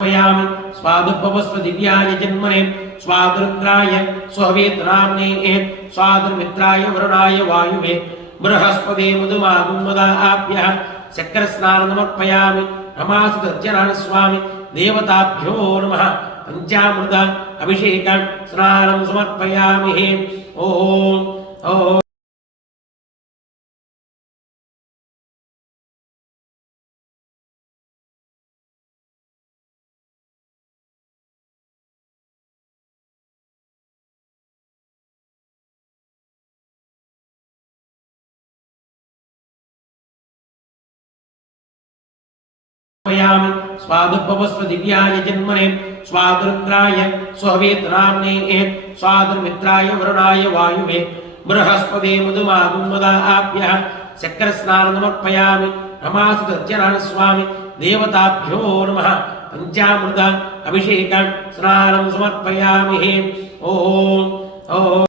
स्वादुपवस्व दिव्याय जन्मने स्वादुरुद्राय स्ववेत्राम्ने स्वादुर्मित्राय वरुणाय वायुवे बृहस्पते मधुमागुन्मदाभ्यः चक्रस्नानं समर्पयामि रमासु तज्जनानि स्वामी देवताभ्यो नमः पंचामृत अभिषेकं स्नानं समर्पयामि ओम ओम स्वादुपवस्व दिव्याय जन्मने स्वादुरुद्राय स्ववेत्राम्ने स्वादुर्मित्राय वरुणाय वायुवे बृहस्पते मधुमागुन्मदाभ्यः चक्रस्नानं समर्पयामि रमासु तज्जनानि स्वामी देवताभ्यो नमः पंचामृत अभिषेकं स्नानं समर्पयामि ओम ओम